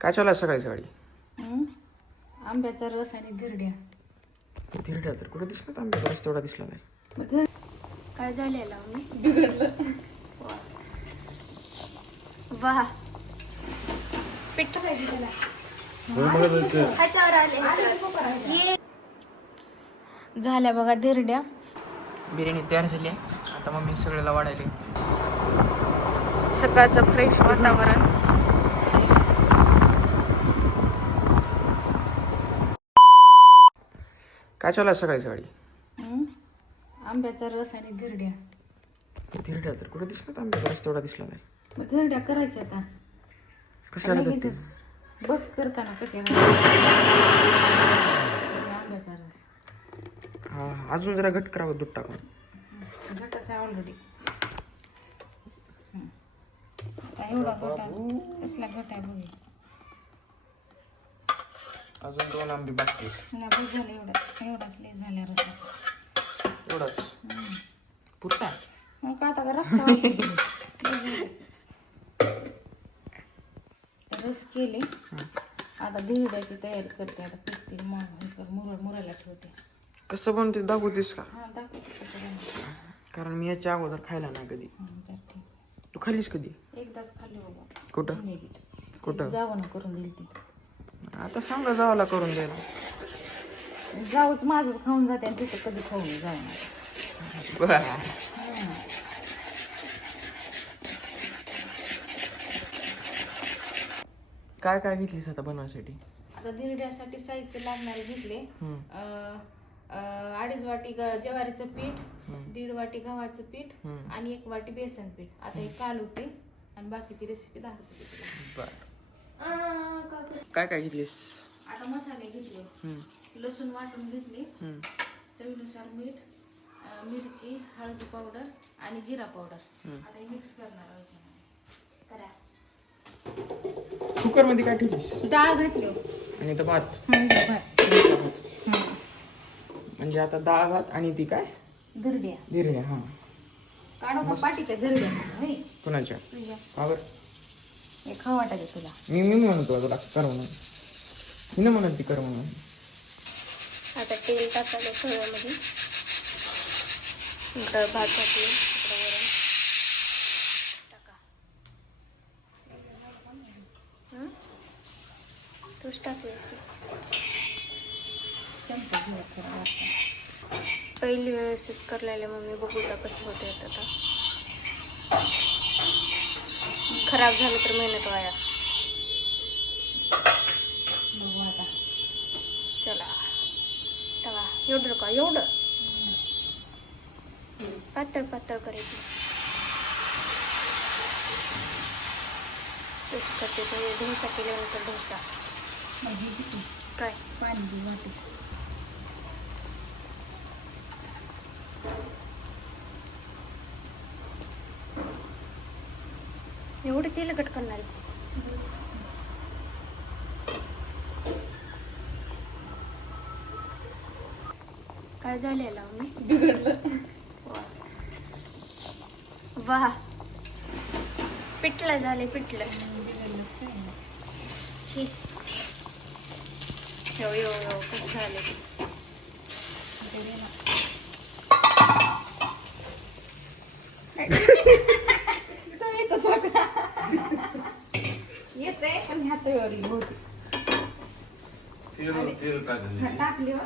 काय चालू आहे सकाळी सकाळी? हं? आंब्याचा रस आणि धिरड्या. धिरड्या तर कुठे दिसला आंब्याचा रस तेवढा दिसला नाही. काय झालेलं बिघडलं. वा. पिठ पाहिजे त्याला. झाल्या बघा धिरड्या. बिर्याणी तयार झाली आता मग मी सगळ्याला वाढायले सकाळचं फ्रेश वातावरण. काय चालू आहे सकाळी सकाळी? आंब्याचा रस आणि धिरड्या. धिरड्या तर कुठे दिसला आंब्याचा रस तेवढा दिसला नाही. मग धिरड्या करायच्या आता. कशाला लगेचच. बघ करताना कशा आंब्याचा रस. हा अजून जरा घट करावं दूध टाकून. घटाचा ऑलरेडी एवढा कसला बघ. अजून दोन आंबे बाकी बस झालं एवढा एवढाच लय झाल्या रसा एवढाच. पुरता मग का आता वाटतो? रस केले. आता धिरड्याची तयारी करते. आता पिठतील मग. मुरळ मुरायला ठेवते. कसं बनते दाखवतेस का? हा दाखवते कसं. कारण मी याच्या अगोदर खायला नाही कधी. तू खाल्लीस कधी? एकदाच खाल्ले बाबा. कुठं? जिंदगीत कुठं? जावं करून दिली ती. आता सांगा जावाला करून द्यायला. जाऊच माझंच खाऊन जाते आणि तिथं कधी खाऊन जाऊ बरं. काय काय घेतलीस आता बनवायसाठी? आता धिरड्यासाठी साहित्य लागणारे घेतले. हम्म. अं, अं, अडीच वाटी ज्वारीचं पीठ दीड वाटी गव्हाचं पीठ. आणि एक वाटी बेसन पीठ. आता हे काल होते आणि बाकीची रेसिपी दाखवते. काय काय घेतलीस? आता मसाले घेतले. लसूण वाटून घेतले. चवीनुसार मीठ मिरची हळदी पावडर आणि जिरा पावडर. आता हे मिक्स करणार आहोत. करा. कुकरमध्ये काय ठेवलीस? डाळ घातली. आणि भात. धिरड्या म्हणजे आता डाळ भात आणि ती काय? धिरड्या. हा. काढू का पाटीच्या धिरड्या? होय. कुणाच्या? तुझ्या. का बरं? हे खाऊ वाटायचं तुला. मी मी म्हणतो तुला कर म्हणून. मी ना म्हणत ती कर म्हणून. आता तेल सगळ्यामध्ये भात घातले इकडं वरण टाका? तूच टाकूया चमचा घेऊया थोडा पहिली व्यवस्थित करलेले मम्मी बघू का कसं होते आता खराब झालं तर मेहनत वाया. बघू आता. चला. टाका एवढं का? एवढं? पातळ पातळ करायची. करते. ढोसा केल्यानंतर ढोसा. काय? पाणी एवढं तेलकट करणार काय झालेलं वा. पिठलं झाले यो खूप झाले तयारी होती. हा, टाकली हो.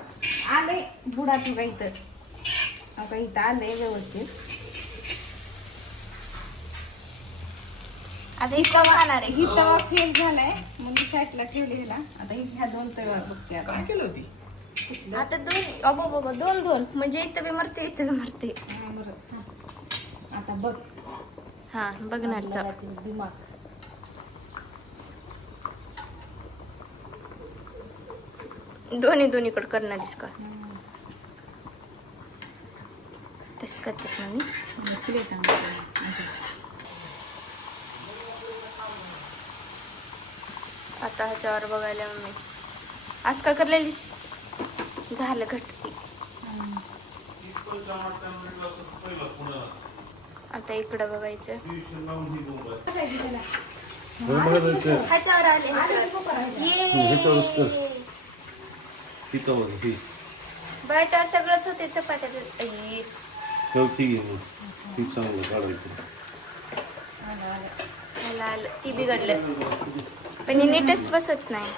आले बुडाची बाई तर. आता इथं आलंय व्यवस्थित. आता हे कवा खाणार आहे. ही तवा फेल झालाय. मग मी साईडला ठेवली ह्याला आता ही ह्या दोन तव्यावर बघते आता. काय केलं होती? आता दोन अबो बाबा दोन दोन. म्हणजे इथं बी मरते इथं बी मरते. हा, बरं. हा. आता बघ. हा बघणारचा आपला रात्री दिमाग. दोन्ही दोन्हीकडे करणारीस का? तसं करतात मी आता ह्याच्यावर बघायला मम्मी. आज का करलेली झालं घटती आता इकडं बघायचं. ह्याच्यावर आले. तिथं बघ ती. बायच्यावर सगळंच होते चपात्या आई, चौथी घे मग. ती चांगलं काढायचं मला आलं ती बिघडलं. पण हे नीटच बसत नाही.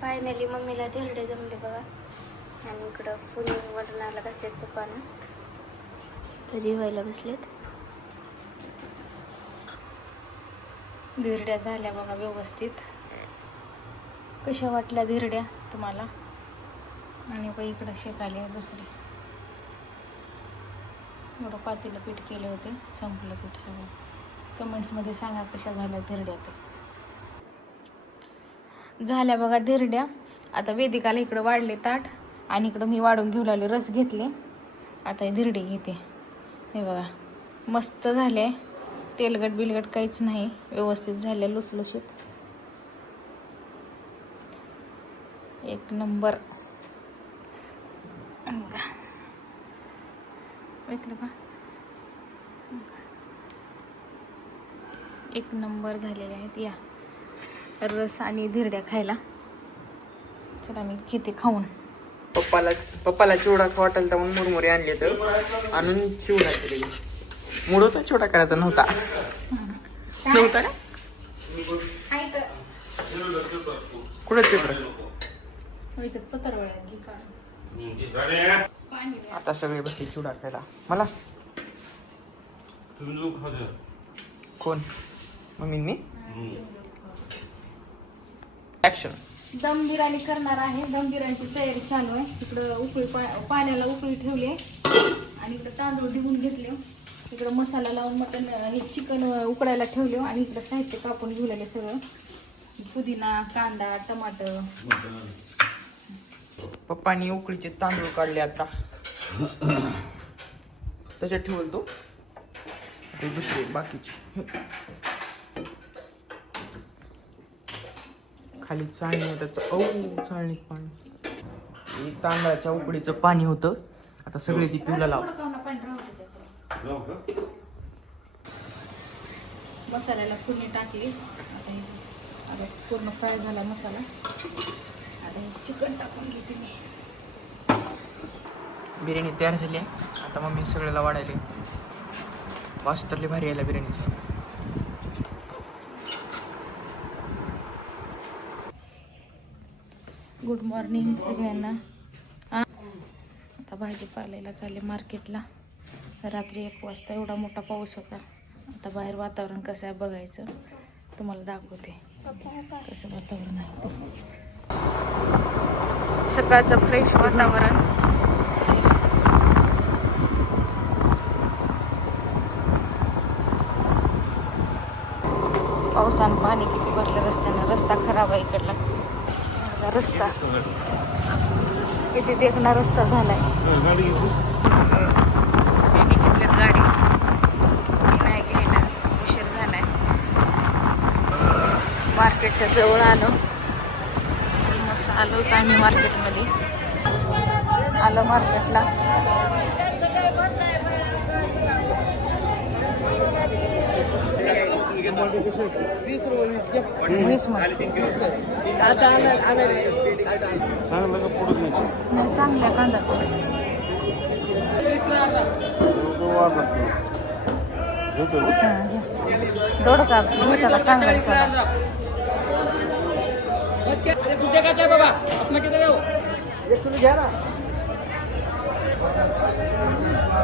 फायनली मम्मीला धिरडे जमले बघा. आणि इकडं पुणे वरणाला घातलेत पप्पानं तरी व्हायला बसलेत. धिरड्या झाल्या बघा व्यवस्थित. कशा वाटल्या धिरड्या तुम्हाला? आणि बघा इकडं शेकाले दुसरे. एवढं पातीला पीठ केले होते संपलं पीठ सगळं. कमेंट्समध्ये सांगा कशा झाल्या धिरड्या ते. झाल्या बघा धिरड्या. आता वेदिकाला इकडं वाढले ताट आणि इकडं मी वाढून घेऊ लागले रस घेतले. आता धिरडी धिरडे घेते. हे बघा मस्त झाले. तेलगट बिलगट काहीच नाही व्यवस्थित झाले लुसलुशीत. एक नंबर. ऐकलं का? एक नंबर झालेले आहेत या. रस आणि धिरड्या खायला. चला मी घेते खाऊन. पप्पाला पप्पाला चिवडा वाटेल तर म्हणून मुरमुरे आणले तर आणून चिवडा केले मूड होता चिवडा करायचा? नव्हता. नव्हता का? कुठे पेपर. आता सगळे बसले चिवडा खायला. मला. कोण? मम्मींनी? ऍक्शन दम बिर्याणी करणार आहे. दम बिर्याणीची तयारी चालू आहे. इकडं उकळी पा पाण्याला उकळी ठेवली आहे. आणि इकडं तांदूळ ढिगून घेतले. इकडं मसाला लावून मटण हे चिकन उकडायला ठेवले. आणि इकडं साहित्य कापून घेऊलेलं सगळं. पुदिना कांदा टमाटर. पप्पानी उकळीचे तांदूळ काढले आता. त्याच्यात ठेवल तो. ते दुसरे बाकीचे. खाली चाळणी त्याचं औ चाळणीत पाणी. तांदळाच्या उकडीचं पाणी होतं. आता सगळे ती पिवला लाव? मसाल्याला फोडणी टाकली. आता आता पूर्ण फ्राय झाला मसाला. आता चिकन टाकून घेते मी. बिर्याणी तयार झाली आहे. आता मम्मी सगळ्याला वाढायले. वास तर लय भारी यायला बिर्याणीचा. गुड मॉर्निंग सगळ्यांना. आता भाजीपाल्याला चालले मार्केटला. रात्री एक वाजता एवढा मोठा पाऊस होता. आता बाहेर वातावरण कसं आहे बघायचं. तुम्हाला दाखवते. कसं वातावरण आहे ते. सकाळचं फ्रेश वातावरण. पावसानं पाणी किती भरलं रस्त्यानं. रस्ता खराब आहे इकडला. आता रस्ता. किती देखना रस्ता झालाय. गाडी घेतली गाडी. नाही घ्यायला उशीर झालाय. मार्केटच्या जवळ आलो. मस्त आलोच आम्ही मार्केटमध्ये. आलो मार्केटला. वीसमध्ये सांगितलं का पुढे घ्यायची नाही, चांगल्या कांदा तो वाढला घेतो ना? हां, घ्या. दोडका घ्यायचा का चांगला आहे सगळा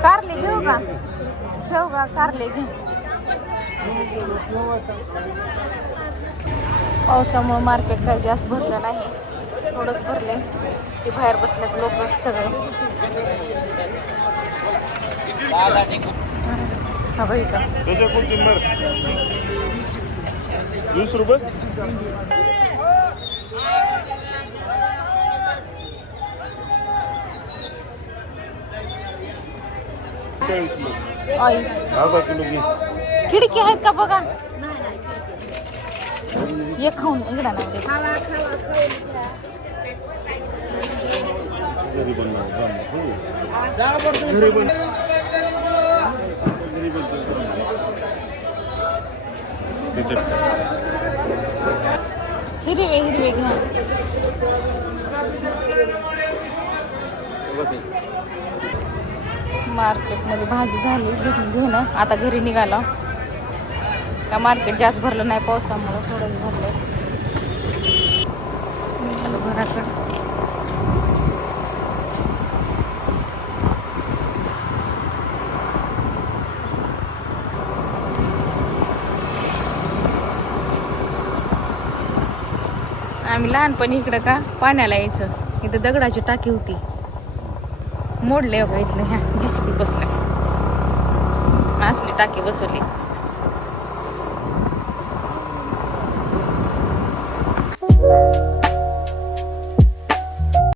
कारले घेऊ का शेवगा कारले घेऊ पावसामुळे मार्केट काही जास्त भरलं नाही. थोडंच भरले ते बाहेर बसलेत लोक सगळे. हा बघ इथं. वीस रुपये? ऑइल खिडकी आहेत का बघा? ये खाऊन इकडा ना. हिरवे हिरवे घ्या. मार्केटमध्ये भाजी झाली घेऊन घेणं आता घरी निघालो. का मार्केट जास्त भरलं नाही पावसामुळं थोडंच भरलं. निघालो घराकडे. आम्ही लहानपणी इकडं का पाण्याला यायचं. इथं दगडाची टाकी होती. मोडले बघा इथलं ह्या जिसपी बसल्या. असली टाकी बसवली.